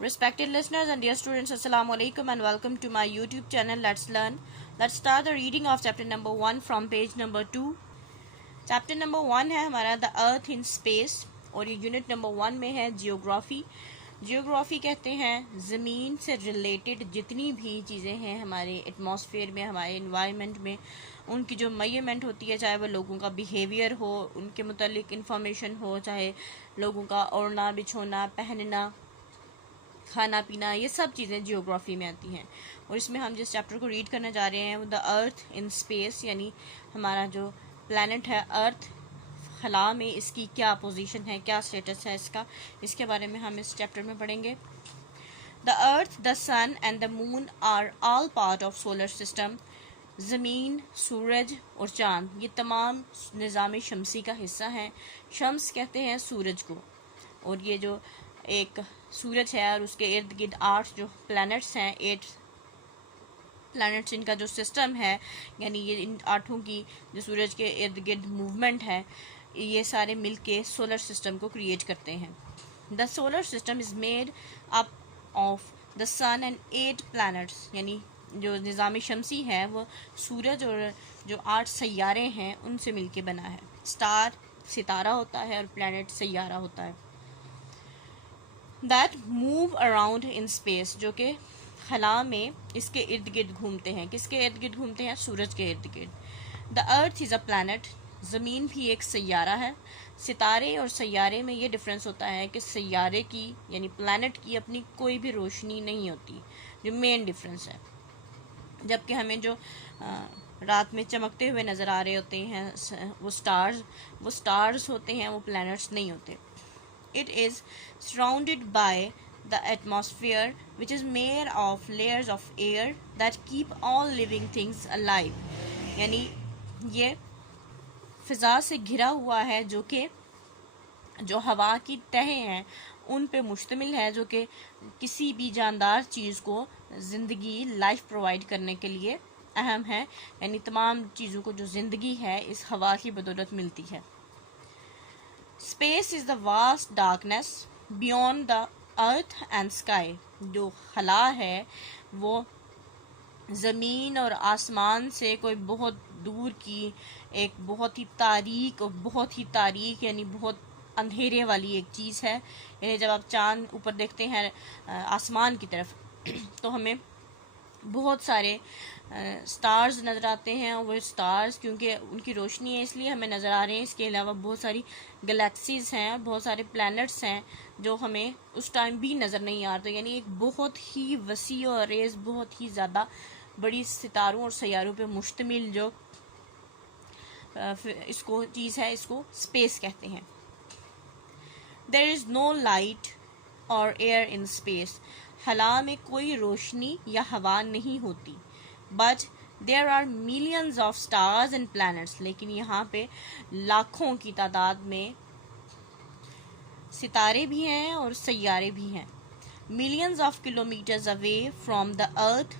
Respected listeners and dear students, Assalamu alaikum and welcome to my YouTube channel. Let's learn. Let's start the reading of chapter number 1 from page number 2. Chapter number 1 है हमारा the earth in space और ये unit number 1 में है geography. Geography कहते हैं ज़मीन से रिलेटेड जितनी भी चीज़ें हैं हमारे एटमॉस्फेयर में, हमारे इन्वायरमेंट में, उनकी जो मेजरमेंट होती है, चाहे वह लोगों का बिहेवियर हो, उनके मुतालिक इंफॉर्मेशन हो, चाहे लोगों का ओढ़ना बिछोना, पहनना, खाना पीना, ये सब चीज़ें जियोग्राफी में आती हैं. और इसमें हम जिस चैप्टर को रीड करने जा रहे हैं वो द अर्थ इन स्पेस, यानी हमारा जो प्लैनेट है अर्थ, खला में इसकी क्या पोजीशन है, क्या स्टेटस है इसका, इसके बारे में हम इस चैप्टर में पढ़ेंगे. The earth, the sun and the moon are all part of solar system. ज़मीन, सूरज और चाँद ये तमाम निज़ाम शमसी का हिस्सा हैं. शम्स कहते हैं सूरज को, और ये जो एक सूरज है और उसके इर्द गिर्द 8 जो प्लैनेट्स हैं, 8 प्लैनेट्स, इनका जो सिस्टम है, यानी ये इन 8 की जो सूरज के इर्द गिर्द मूवमेंट है, ये सारे मिलके सोलर सिस्टम को क्रिएट करते हैं. The solar system is made up of the sun and 8 planets, यानी जो निज़ाम शमसी है वो सूरज और जो 8 सैयारे हैं उनसे मिलके बना है. स्टार सितारा होता है और प्लैनेट सैयारा होता है. That move around in space, जो कि खला में इसके इर्द गिर्द घूमते हैं. किसके इर्द गिर्द घूमते हैं? सूरज के इर्द गिर्द. The earth is a planet, ज़मीन भी एक सैयारा है. सितारे और सैयारे में ये डिफरेंस होता है कि सैयारे की यानी प्लैनेट की अपनी कोई भी रोशनी नहीं होती, जो मेन डिफरेंस है. जबकि हमें जो रात में चमकते हुए नज़र आ रहे होते हैं वो स्टार्स होते हैं, वो प्लैनेट्स नहीं होते. It is surrounded by the atmosphere, which is made of layers of air that keep all living things alive. यानी ये फ़िज़ा से घिरा हुआ है, जो कि जो हवा की तहें हैं उन पे मुश्तमिल है, जो कि किसी भी जानदार चीज़ को ज़िंदगी, लाइफ प्रोवाइड करने के लिए अहम है. यानी तमाम चीज़ों को जो ज़िंदगी है इस हवा की बदौलत मिलती है. Space is the vast darkness beyond the earth and sky. जो खला है वो ज़मीन और आसमान से कोई बहुत दूर की एक बहुत ही तारीक यानी बहुत अंधेरे वाली एक चीज़ है. यानी जब आप चाँद ऊपर देखते हैं आसमान की तरफ तो हमें बहुत सारे स्टार्स नज़र आते हैं, और वो स्टार्स क्योंकि उनकी रोशनी है इसलिए हमें नज़र आ रहे हैं. इसके अलावा बहुत सारी गैलेक्सीज़ हैं, बहुत सारे प्लैनेट्स हैं जो हमें उस टाइम भी नज़र नहीं आ रहे. यानी एक बहुत ही वसी और रेज़, बहुत ही ज़्यादा बड़ी सितारों और सैयारों पे मुश्तमिल जो इसको चीज़ है, इसको स्पेस कहते हैं. देयर इज़ नो लाइट और एयर इन स्पेस. खला में कोई रोशनी या हवा नहीं होती. But there are millions of stars and planets, लेकिन यहाँ पे लाखों की तादाद में सितारे भी हैं और सैयारे भी हैं. Millions of kilometers away from the earth,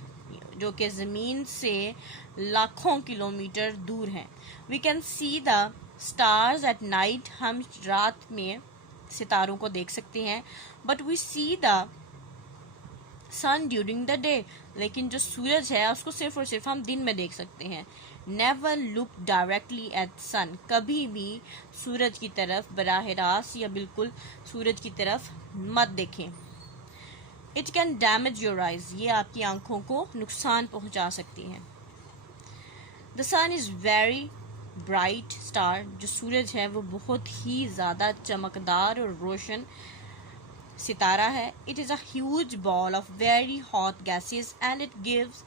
जो कि ज़मीन से लाखों किलोमीटर दूर हैं. We can see the stars at night, हम रात में सितारों को देख सकते हैं. But we see the sun during the day, लेकिन जो सूरज है उसको सिर्फ और सिर्फ हम दिन में देख सकते हैं. नेवर लुक डायरेक्टली एट सन, कभी भी सूरज की तरफ बराह रास्त या बिल्कुल सूरज की तरफ मत देखें. It can damage your eyes, ये आपकी आंखों को नुकसान पहुंचा सकती हैं. The sun is very bright star, जो सूरज है वो बहुत ही ज़्यादा चमकदार और रोशन सितारा है. It is a huge ball of very hot gases and it gives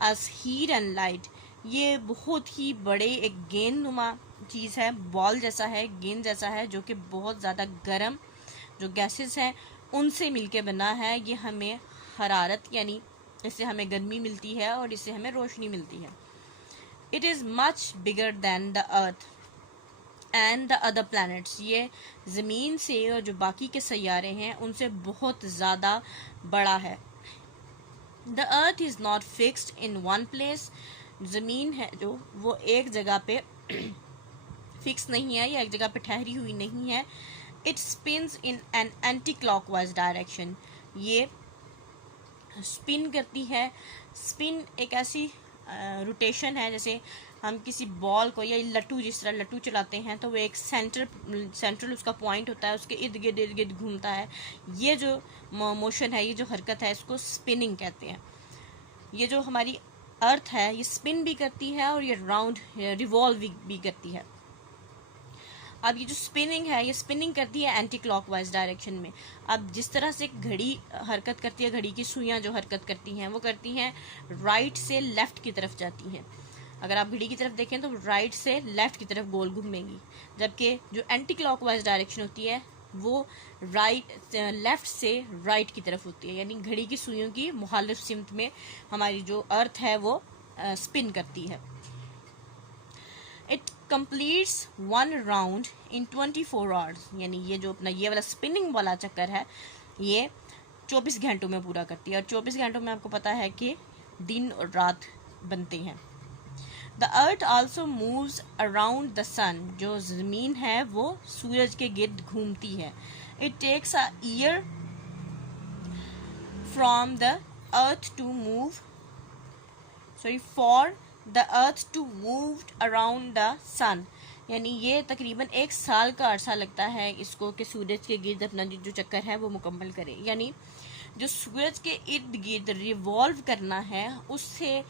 us heat and light. ये बहुत ही बड़े एक गेंद नुमा चीज़ है, बॉल जैसा है, गेंद जैसा है, जो कि बहुत ज़्यादा गर्म जो गैसेस हैं उनसे मिलके बना है. ये हमें हरारत यानी इससे हमें गर्मी मिलती है और इससे हमें रोशनी मिलती है. It is much bigger than the earth and the other planets. ये ज़मीन से और जो बाकी के सैयारे हैं उनसे बहुत ज़्यादा बड़ा है. The earth is not fixed in one place. ज़मीन है जो वो एक जगह पे फिक्स नहीं है या एक जगह पे ठहरी हुई नहीं है. It spins in an anti clockwise direction. ये स्पिन करती है। स्पिन एक ऐसी रोटेशन है, जैसे हम किसी बॉल को या लट्टू, जिस तरह लट्टू चलाते हैं तो वो एक सेंट्रल उसका पॉइंट होता है, उसके इर्द गिर्द घूमता है। ये जो मोशन है, ये जो हरकत है, इसको स्पिनिंग कहते हैं। ये जो हमारी अर्थ है ये स्पिन भी करती है और ये राउंड रिवॉल्व भी करती है। अब ये जो स्पिनिंग है ये स्पिनिंग करती है एंटी क्लॉकवाइज डायरेक्शन में। अब जिस तरह से घड़ी हरकत करती है, घड़ी की सुइयां जो हरकत करती हैं वो करती हैं राइट से लेफ्ट की तरफ जाती हैं। अगर आप घड़ी की तरफ देखें तो राइट से लेफ्ट की तरफ गोल घूमेंगी, जबकि जो एंटी क्लॉकवाइज डायरेक्शन होती है वो लेफ्ट से राइट की तरफ होती है। यानी घड़ी की सुइयों की मुखालिफ सिमत में हमारी जो अर्थ है वो स्पिन करती है। It completes one round in 24 hours, यानी ये जो अपना ये वाला स्पिनिंग वाला चक्कर है ये 24 घंटों में पूरा करती है। और 24 घंटों में आपको पता है कि दिन और रात बनते हैं। The earth also moves around the sun, जो ज़मीन है वो सूरज के गिर्द घूमती है। It takes a year from the earth to move for the earth to move around the sun, यानी ये तकरीबन 1 साल का अरसा लगता है इसको कि सूरज के गिर्द अपना जो चक्कर है वो मुकम्मल करे। यानी जो सूरज के इर्द गिर्द रिवॉल्व करना है उससे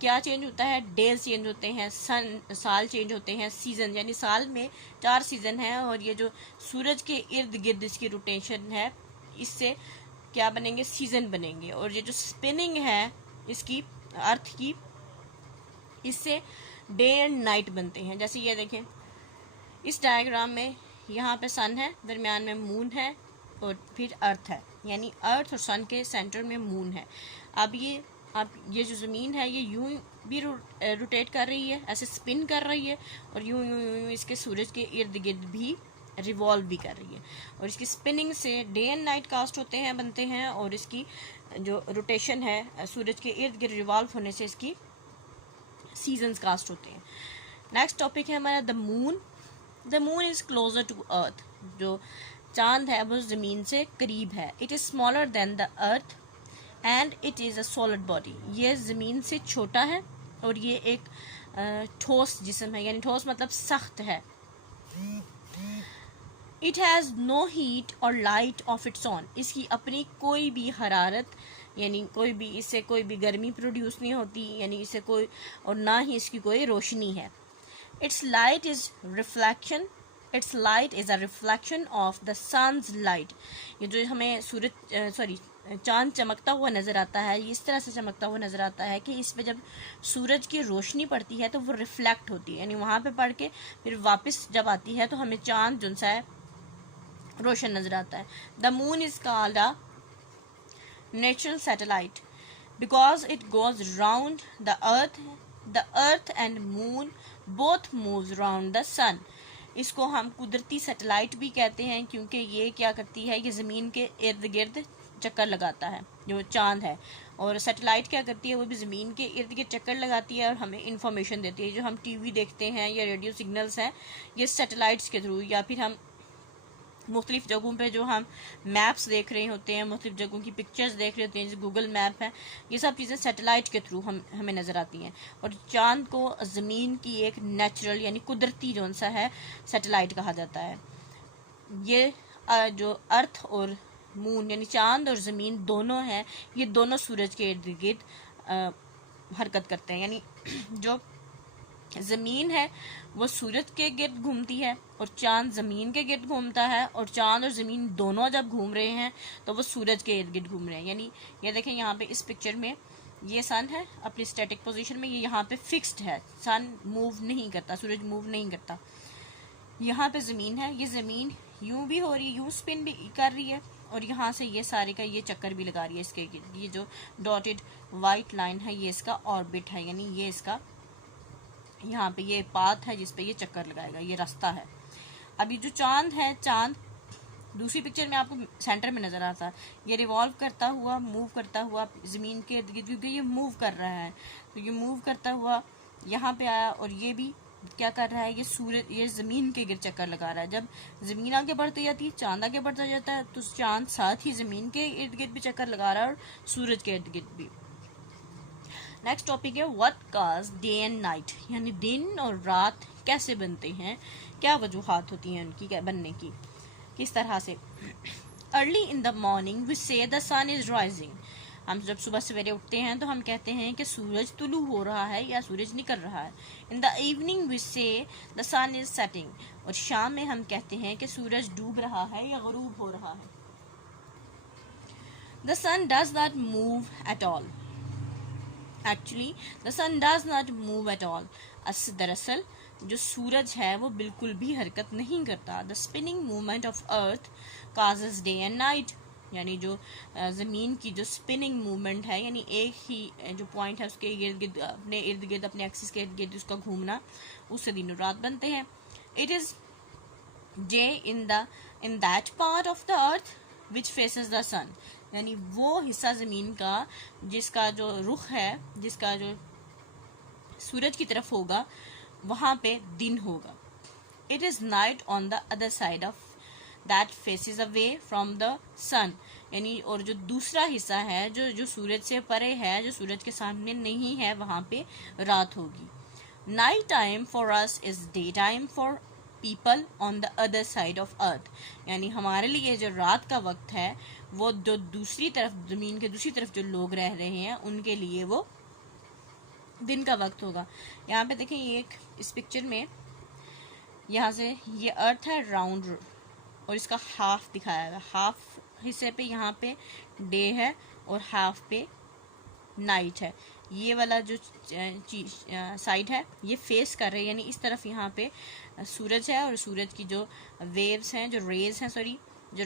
क्या चेंज होता है, डेज चेंज होते हैं, साल चेंज होते हैं, सीजन, यानी साल में 4 सीजन है। और ये जो सूरज के इर्द गिर्द इसकी रोटेशन है इससे क्या बनेंगे, सीजन बनेंगे। और ये जो स्पिनिंग है इसकी अर्थ की, इससे डे एंड नाइट बनते हैं। जैसे ये देखें इस डायग्राम में यहाँ पे सन है, दरमियान में मून है और फिर अर्थ है, यानी अर्थ और सन के सेंटर में मून है। अब ये जो ज़मीन है ये यूं भी रोटेट कर रही है, ऐसे स्पिन कर रही है, और यूं यूं यूं इसके सूरज के इर्द गिर्द भी रिवॉल्व भी कर रही है। और इसकी स्पिनिंग से डे एंड नाइट कास्ट होते हैं, बनते हैं, और इसकी जो रोटेशन है सूरज के इर्द गिर्द रिवॉल्व होने से इसकी सीजन्स कास्ट होते हैं। नेक्स्ट टॉपिक है हमारा the moon. The moon is closer to earth, जो चांद है वो ज़मीन से करीब है। It is smaller than the earth and it is a solid body, ये ज़मीन से छोटा है और ये एक ठोस जिस्म है, यानी ठोस मतलब सख्त है। इट हैज़ नो हीट और लाइट ऑफ इट्स ऑन, इसकी अपनी कोई भी हरारत यानी इससे कोई भी गर्मी प्रोड्यूस नहीं होती, यानी इससे कोई, और ना ही इसकी कोई रोशनी है। Its light is a reflection of the sun's light, ये जो हमें चांद चमकता हुआ नज़र आता है, ये इस तरह से चमकता हुआ नज़र आता है कि इस पे जब सूरज की रोशनी पड़ती है तो वो रिफ्लेक्ट होती है, यानी वहाँ पे पड़ के फिर वापस जब आती है तो हमें चांद जो सा है रोशन नज़र आता है। The moon is called a natural satellite because it goes round the earth and moon both moves round the sun। इसको हम कुदरती सैटेलाइट भी कहते हैं क्योंकि ये क्या करती है, ये ज़मीन के इर्द गिर्द चक्कर लगाता है जो चांद है, और सैटेलाइट क्या करती है वो भी ज़मीन के इर्द गिर्द चक्कर लगाती है और हमें इंफॉर्मेशन देती है। जो हम टीवी देखते हैं या रेडियो सिग्नल्स हैं ये सैटेलाइट्स के थ्रू, या फिर हम मुख्तलिफ जगहों पे जो हम मैप्स देख रहे होते हैं, मुख्तलिफ जगहों की पिक्चर्स देख रहे होते हैं, जैसे गूगल मैप है, ये सब चीज़ें सैटेलाइट के थ्रू हमें नज़र आती हैं। और चांद को ज़मीन की एक नेचुरल यानी कुदरती जौन सा है सैटेलाइट कहा जाता है। ये जो अर्थ और मून यानी चांद और ज़मीन दोनों हैं, ये दोनों सूरज के इर्द गिर्द हरकत करते हैं। यानी जो ज़मीन है वो सूरज के गिर्द घूमती है और चांद ज़मीन के गिर्द घूमता है, और चांद और ज़मीन दोनों जब घूम रहे हैं तो वो सूरज के इर्द गिर्द घूम रहे हैं। यानी ये देखें यहाँ पे इस पिक्चर में ये सन है अपनी स्टैटिक पोजीशन में, ये यहाँ पे फिक्स्ड है, सन मूव नहीं करता, सूरज मूव नहीं करता। यहाँ पे ज़मीन है, ये ज़मीन यूं भी हो रही है, यूं स्पिन भी कर रही है, और यहाँ से ये सारे का ये चक्कर भी लगा रही है इसके गिर्द। ये जो डॉटेड वाइट लाइन है ये इसका ऑर्बिट है, यानी ये इसका यहाँ पे ये पाथ है जिस पे ये चक्कर लगाएगा, ये रास्ता है। अभी जो चांद है, चांद दूसरी पिक्चर में आपको सेंटर में नज़र आता है, ये रिवॉल्व करता हुआ मूव करता हुआ ज़मीन के इर्द गिर्द, क्योंकि ये मूव कर रहा है तो ये मूव करता हुआ यहाँ पे आया और ये भी क्या कर रहा है, ये सूरज, ये ज़मीन के गिर्द चक्कर लगा रहा है। जब ज़मीन आगे बढ़ती जाती है, चांद आगे बढ़ता जाता है, तो चांद साथ ही ज़मीन के इर्द गिर्द भी चक्कर लगा रहा है और सूरज के इर्द गिर्द भी। नेक्स्ट टॉपिक है what cause day and night, यानी दिन और रात कैसे बनते हैं, क्या वजूहात होती हैं उनकी बनने की, किस तरह से। Early in the morning we see the sun is rising, हम जब सुबह सवेरे उठते हैं तो हम कहते हैं कि सूरज तुलू हो रहा है या सूरज निकल रहा है। In the evening we see the sun is setting, और शाम में हम कहते हैं कि सूरज डूब रहा है या गरूब हो रहा है। The sun does not move at all, actually the sun does not move at all, दरअसल जो सूरज है वो बिल्कुल भी हरकत नहीं करता। The spinning movement of earth causes day and night, यानी जो ज़मीन की जो स्पिनिंग मूवमेंट है, यानी एक ही जो पॉइंट है उसके इर्द गिर्द, अपने इर्द गिर्द, अपने एक्सिस के इर्द गिर्द उसका घूमना, उससे दिन और रात बनते हैं। It is day in that part of the earth which faces the sun, यानी वो हिस्सा ज़मीन का जिसका जो रुख है, जिसका जो सूरज की तरफ होगा, वहाँ पे दिन होगा। It is night on the other side of that faces away from the sun, यानी और जो दूसरा हिस्सा है जो सूरज से परे है, जो सूरज के सामने नहीं है, वहाँ पे रात होगी। Night time for us is day time for people on the other side of earth, यानी हमारे लिए जो रात का वक्त है वो जो दूसरी तरफ, ज़मीन के दूसरी तरफ जो लोग रह रहे हैं उनके लिए वो दिन का वक्त होगा। यहाँ पे देखें, ये एक इस पिक्चर में यहाँ से ये अर्थ है राउंड और इसका हाफ दिखाया है। हाफ हिस्से पे यहाँ पे डे है और हाफ पे नाइट है। ये वाला जो साइड है ये फेस कर रहे हैं, यानी इस तरफ यहाँ पे सूरज है और सूरज की जो वेव्स हैं, जो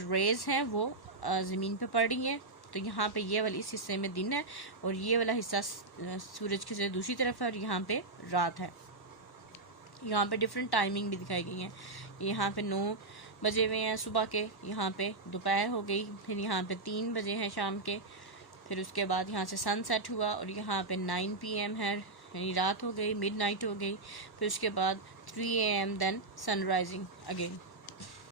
रेज हैं वो ज़मीन पे पड़ रही हैं। तो यहाँ पे ये वाली इस हिस्से में दिन है और ये वाला हिस्सा सूरज की दूसरी तरफ है और यहाँ पे रात है। यहाँ पे डिफरेंट टाइमिंग भी दिखाई गई है। यहाँ पे 9 बजे हुए हैं सुबह के, यहाँ पे दोपहर हो गई, फिर यहाँ पे 3 बजे हैं शाम के, फिर उसके बाद यहाँ से सनसेट हुआ और यहाँ पे 9 PM है, यानी रात हो गई, मिडनाइट हो गई, फिर उसके बाद 3 AM देन सनराइजिंग अगेन।